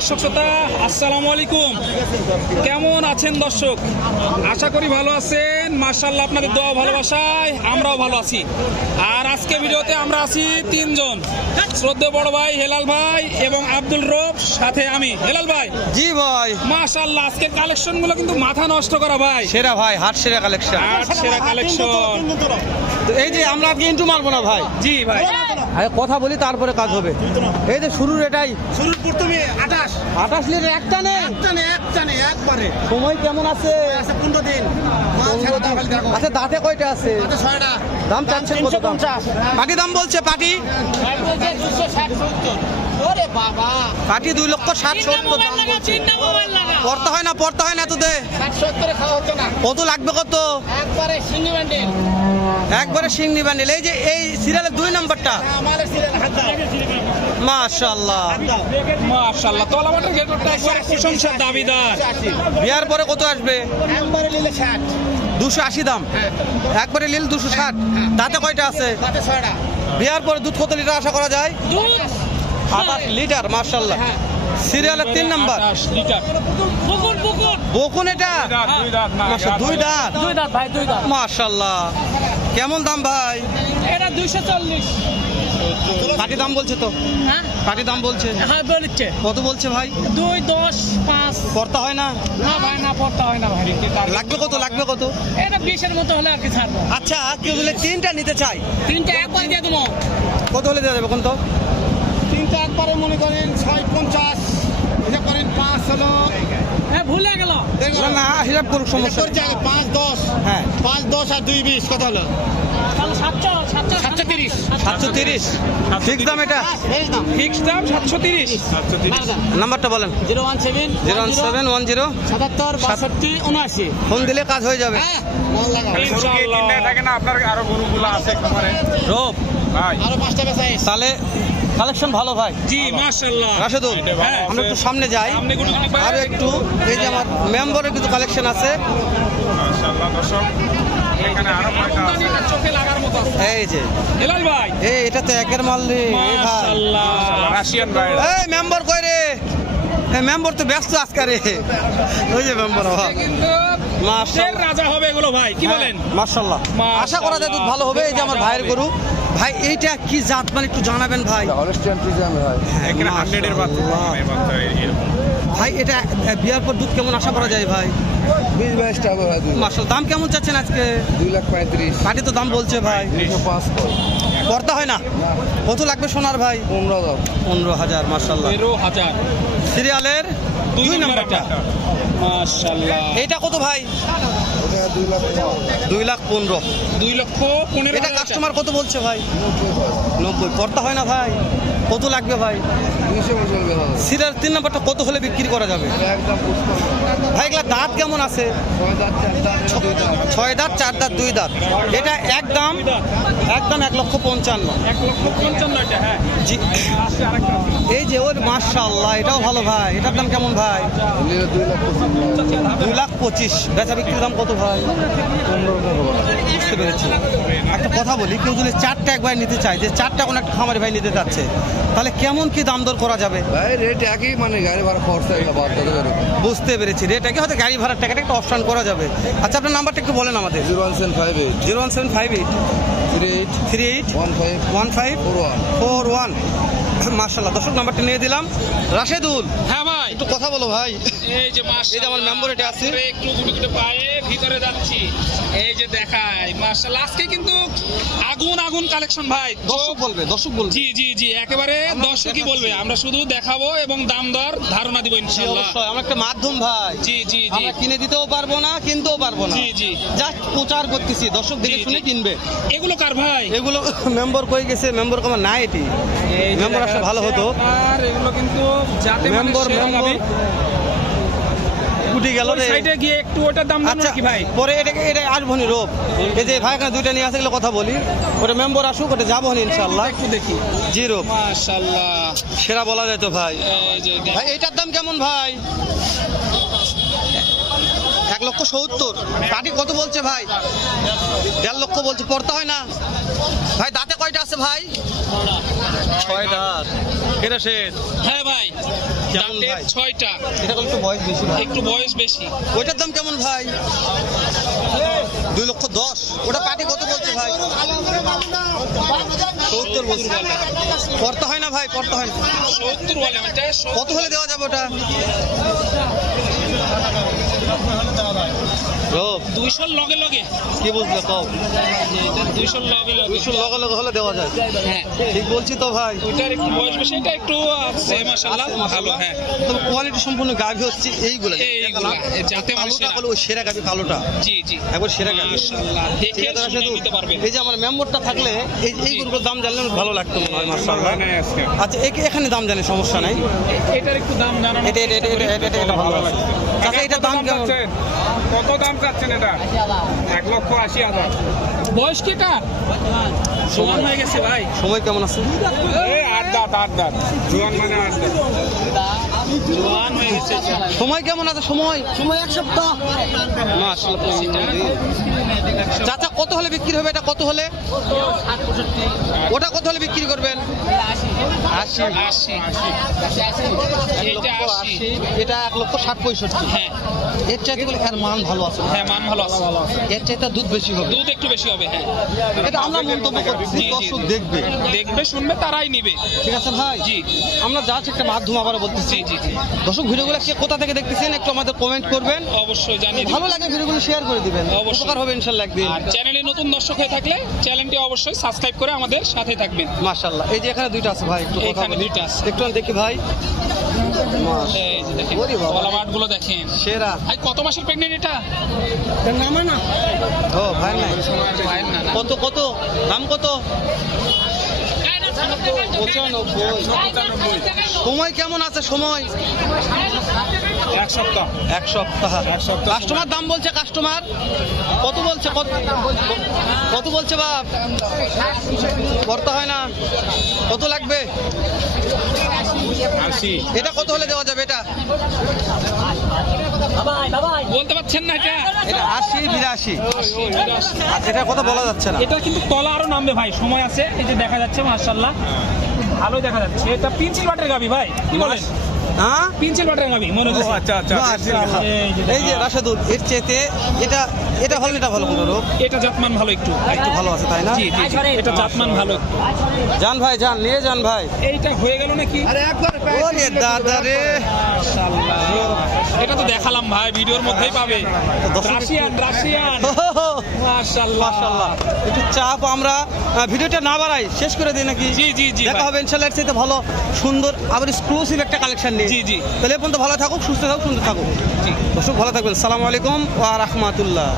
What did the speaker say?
দর্শক শ্রোতা আসসালামু আলাইকুম। কেমন আছেন দর্শক? আশা করি ভালো আছেন। মাশাআল্লাহ, আপনাদের দোয়া ভালোবাসায় আমরাও ভালো আছি। আর আজকে ভিডিওতে আমরা আছি তিনজন, শ্রদ্ধেয় বড় ভাই হেলাল ভাই এবং আব্দুল রব, সাথে আমি। হেলাল ভাই, জি ভাই, মাশাআল্লাহ আজকের কালেকশন গুলো কিন্তু মাথা নষ্ট করা ভাই। সেরা ভাই, হাট সেরা কালেকশন। আর সেরা কালেকশন। এই যে আমরা আজকে ইন্টু মারবো না ভাই, জি ভাই, কথা বলি তারপরে কাজ হবে। এই যে শুরুর এটাই শুরুর প্রথমে 28 লিটার একটা নেই, একটানে একবারে সময় কেমন আছে? আছে 15 দিন মাল ছেড়ে দাও খালি দেখো। আচ্ছা, দাঁতে কয়টা আছে? আচ্ছা 6টা দাম চাচ্ছেন কত? দাম 350 পাটি দাম বলছে, পাটি 260 ওরে বাবা পাটি 2,60,70,000 দাম বলছে। পড়তে হয় না এত দে। 60 খাওয়া হতো না। কত লাগবে? কত? একবারে সিঙ্গি ব্যান্ডেল একবারে সিংনি বান্ডিল। এই যে এই সিরিয়ালের 2 নাম্বারটা, আমাদের সিরিয়াল হাত দাও মাশাআল্লাহ মাশাআল্লাহ তলাবাটের গেটটা একবার প্রশংসার দাবিদার। বিয়ার পরে কত আসবে? একবারে নিলে 60 280 দাম। একবারে লিল 260। দাঁতে কয়টা আছে? তাতে 6টা বিয়ার পরে দুধ কত লিটার আশা করা যায়? 28 লিটার, মাশাআল্লাহ। সিরিয়ালের 3 নাম্বার 28 লিটার। বকুন এটা দুই দাঁত না, মাশাআল্লাহ, 2 দাঁত, দুই দাঁত ভাই, দুই দাঁত মাশাআল্লাহ। কেমন দাম ভাই? এটা 240 পাটি দাম বলছে তো? হ্যাঁ পাটি দাম বলছে হ্যাঁ বলছে কত বলছে ভাই? 2 10 5 করতে হয় না? না ভাই, না পড়তে হয় না ভাই। লাগবে কত? লাগবে কত? এটা 20 এর মতো হলে আর কি ছাড়বো। আচ্ছা, কেউ যদি 3টা নিতে চাই তিনটা একবার দিয়ে দেবো। কত হলে দেওয়া যাবে কোন তো? তিনটা একবারে মনে করেন 650, এটা করেন 5 হলো। হ্যাঁ ভুলে গেল। না না, হিসাব করুক, সমস্যা নেই। 5 10 হ্যাঁ, 5 10 আর 2 20 কত হলো? 730 730 ফিক্স দাম এটা। ফিক্সড দাম 730। নাম্বারটা বলেন। 017 01710 77 62 79। ফোন দিলে কাজ হয়ে যাবে। হ্যাঁ মন লাগা ইনশাআল্লাহ। থাকে না আপনার আরো গরুগুলো আছে খামারে রব, ভাই। আরো 5টা বেচা আছে। তাহলে কালেকশন ভালো ভাই। জি মাশাআল্লাহ। রাশেদুল, হ্যাঁ। আমরা একটু সামনে যাই। সামনে গুলো অনেক ভাই। আর একটু এই যে আমার মেম্বারের কিছু কালেকশন আছে। মাশাআল্লাহ দর্শক, এখানে আরো কয়টা আছে। আমদানিটা চোখে লাগার মতো আছে। এই যে হেলাল ভাই, এটা তো একের মাল রে ভাই। মাশাআল্লাহ। রাশিয়ান ভাই। এই মেম্বার কই রে? এই মেম্বার তো ব্যস্ত আজকে রে। ওই যে মেম্বার কিন্তু মাশাআল্লাহ। দুধের রাজা হবে এগুলো ভাই, কি বলেন? মাশাআল্লাহ, মাশাআল্লাহ। আশা করা যায় দুধ ভালো হবে। এই যে আমার ভাইয়ের গরু ভাই, এইটা কি জাত মানে একটু জানাবেন ভাই। এখানে 100 এর বাচ্চা মাশাআল্লাহ। এই বাচ্চা এরকম। ভাই এটা বিয়ার পর দুধ কেমন আশা করা যায় ভাই? 20-22 টাকা ভাই, মাশাআল্লাহ। দাম কেমন চাচ্ছেন আজকে? 2,35,000 পাটি তো দাম বলছে ভাই, 5 করতে হয় না। কত লাগবে সোনার ভাই? 15 দাও। 15,000, মাশাআল্লাহ। 13,000 সিরিয়ালের 2 নাম্বারটা। মাশাআল্লাহ। এইটা কত ভাই? এটা 2 লাখ 2,15,000। 2,15,000 এটা কাস্টমার কত বলছে ভাই? 90। করতে হয় না ভাই? কত লাগবে ভাই? 200 বছর বেলা সিরিয়াল 3 নাম্বারটা কত হলে বিক্রি করা যাবে একদম পুষ্প ভাই? এগুলা দাঁত কেমন আছে? 6 দাঁত 4 দাঁত 2 দাঁত 6 দাঁত 4 দাঁত 2 দাঁত। এটা একদম 1,55,000। 1,55,000 এটা, হ্যাঁ। জি, আসছে আরেকটা আছে। এই যে ওর মাশাআল্লাহ, এটাও ভালো ভাই। এটার দাম কেমন ভাই? নিলে 2 লাখ 25 2,25,000। বেচা বিক্রির দাম কত ভাই? 15 টাকা বলা। বুঝতে পেরেছি। একটা কথা বলি, কেউ যদি 4টা একবার নিতে চায়, যে 4টা কোনো একটা খামারি ভাই নিতে যাচ্ছে, তাহলে কেমন কি দাম দর করা যাবে? ভাই রেট একই, মানে গাড়ি ভাড়া খরচা এটা বাদ দিতে পারো। বুঝতে পেরেছি। রেটটাকে হয়তো গাড়ি ভাড়ার টাকাটা একটা অপশন করা যাবে। আচ্ছা, আপনার নাম্বারটা একটু বলেন আমাদের। 01758 01758 38 38 15 15 41 41। মাশাআল্লাহ, দর্শক নাম্বারটা নিয়ে দিলাম। রাশেদুল, হ্যাঁ ভাই, একটু কথা বলো ভাই। এই যে মাশাআল্লাহ। এই যে আমার মেম্বার এটা আছে। একটু গুটি পায়ে ভিতরে যাচ্ছি। এই যে দেখাই মাশাআল্লাহ, আজকে কিন্তু আগুন আগুন কালেকশন ভাই। দর্শক বলবে, দর্শক বলবে। জি জি জি, একেবারে দর্শকই বলবে। আমরা শুধু দেখাবো এবং দাম দর ধারণা দিব ইনশাআল্লাহ। অবশ্যই, আমরা একটা মাধ্যম ভাই। জি জি জি আমরা কিনে দিতেও পারবো না, কিনতেও পারবো না। জি জি। জাস্ট প্রচার করতেছি, দর্শক দেখে জি, শুনে জি। কিনবে। এগুলো কার ভাই? এগুলো মেম্বার কই গেছে? মেম্বার কমার নাই এটি। এই যে মেম্বার আসলে ভালো হতো। আর এগুলো কিন্তু যাতে মেম্বার উঠে গেল রে। সাইডে গিয়ে একটু ওটার দাম জানো আচ্ছা কি ভাই? পরে এটা আসবো নি রোব। এই যে ভাই এখানে 2টা নিয়ে আসে, এগুলো কথা বলি। ওটা মেম্বার আসুক, ওটা যাবো নি ইনশাআল্লাহ। একটু দেখি। জি রোব, মাশাআল্লাহ। সেরা বলা যায় তো ভাই। এই যে ভাই এটার দাম কেমন ভাই? 1,70,000। পাটি কত বলছে ভাই? 1.5 লক্ষ বলছে। পড়তে হয় না ভাই? দাঁতে কয়টা আছে ভাই? 6 দাঁত। এটা শেষ। হ্যাঁ ভাই, কেমন দাঁতের ভাই 6টা, এটা একটু বয়স বেশি ভাই একটু বয়স বেশি। ওইটার দাম কেমন ভাই 2,10,000 ওটা পাটি কত বলছে ভাই 70 বলছে পড়তে হয় না ভাই পড়তে হয় না 70 বলে ওটা, কত হলে দেওয়া যাবে ওটা 200 লগে লগে, কি বুঝলে কও এটা 200 লগে লগে। 200 লগে লগে হলে দেওয়া যায় হ্যাঁ, ঠিক বলছি তো ভাই ওইটার একটু বয়স বেশি, এটা একটু আছে মাশাআল্লাহ ভালো। হ্যাঁ, তবে কোয়ালিটি সম্পূর্ণ গাভী হচ্ছে এইগুলো এইগুলা, এই জাতে কালোটা মানুষেরা। হলো ওই সেরা গাভী কালোটা জি জি, একবার সেরা গাভী মাশাআল্লাহ, দেখে ঠিক আছে শুনে রাশেদুল, নিতে পারবেন। এই যে আমার মেম্বারটা থাকলে এই গরুগুলোর দাম জানলে আমার ভালো লাগতো মনে হয় মাশাআল্লাহ। হয় নাই আজকে। আচ্ছা এখানে দাম জানি সমস্যা নাই এটার একটু দাম জানানো। এটা ভালো আছে আচ্ছা এটার দাম কেমন কত দাম চাচ্ছেন এটা 1,80,000। বয়স কি এটা? সমান হয়ে গেছে ভাই। সময় কেমন আছে এই 8 দাঁত জোয়ান মানে 8 দাঁত। জোয়ান হয়ে গেছে এটা। সময় কেমন আছে সময় 1 সপ্তাহ মাশাআল্লাহ চাচা কত হলে বিক্রি হবে এটা কত হলে ওটা কত হলে বিক্রি করবেন 80 80, এইটা 80। এটা 1,60,65 হ্যাঁ এর চাইতে বলে এর মান ভালো আছে হ্যাঁ, মান ভালো আছে, এর চাইতে দুধ বেশি হবে দুধ একটু বেশি হবে। হ্যাঁ, এটা আমরা মন্তব্য করছি জি, জি, দর্শক জি। দেখবে দেখবে শুনবে তারাই নিবে। ঠিক আছে ভাই জি আমরা যা একটা মাধ্যম আবার বলতেছি জি জি জি, দর্শক ভিডিওগুলো কে কোথা থেকে দেখতেছেন একটু আমাদের কমেন্ট করবেন অবশ্যই জানিয়ে দিন। ভালো লাগে ভিডিওগুলো শেয়ার করে দিবেন অবশ্যই। উপকার হবে ইনশাআল্লাহ একদিন আর চ্যানেলে নতুন দর্শক হয়ে থাকলে চ্যানেলটি অবশ্যই সাবস্ক্রাইব করে আমাদের সাথে থাকবেন। মাশাআল্লাহ এই যে এখানে দুইটা আছে ভাই একটু কথা এখানে বলি দুইটা আছে। একটু আমি দেখি ভাই এই যে দেখেন ওরে বাবা। কলাবাট গুলো দেখেন। সেরা ভাই কত মাসের প্রেগনেন্ট এটা? নামে না ও ভাই নাই ভাইয়ের না না। কত কত দাম কত 95 সময় কেমন আছে সময় 1 সপ্তাহ। 1 সপ্তাহ এক সপ্তাহ কাস্টমার দাম বলছে কাস্টমার কত বলছে কত বলছে বাপ করতে হয় না কত লাগবে 80। এটা কত হলে দেওয়া যাবে এটা বলতে পারছেন না এটা? এটা 80 82 এটা আচ্ছা এটা কথা বলা যাচ্ছে না এটা কিন্তু তলা আরো নামবে ভাই, সময় আছে। এই যে দেখা যাচ্ছে মাশাআল্লাহ ভালোই দেখা যাচ্ছে। এটা পিনসিল বাটের গাবি ভাই, কি বলেন? হ্যাঁ পিনসিল বাটের গাবি মনে ও হচ্ছে। আচ্ছা আচ্ছা। মাশাআল্লাহ। এই যে এই যে রাশেদুল এর চেতে এটা এটা ভালো এটা ভালো কোনো রোগ এটা জাতমান ভালো একটু। একটু ভালো আছে তাই না জি জি জি, এটা জাতমান ভালো একটু। যান ভাই যান নিয়ে যান ভাই এইটা হয়ে গেল নাকি? ওরে দাদা রে এটা তো দেখালাম ভাই, ভিডিওর মধ্যেই পাবে। রাশিয়ান রাশিয়ান মাশাআল্লাহ মাশাআল্লাহ একটু চাপ আমরা ভিডিওটা না বাড়াই শেষ করে দিই নাকি জি জি জি দেখা ভাই। হবে ইনশাআল্লাহ এর চাইতে ভালো সুন্দর আবার এক্সক্লুসিভ একটা কালেকশন নিয়ে জি, জি। তাহলে এ পর্যন্ত ভালো থাকুক সুস্থ থাকুক সুন্দর থাকুক জি। দর্শক ভালো থাকবেন আসসালামু আলাইকুম ওয়া রাহমাতুল্লাহ।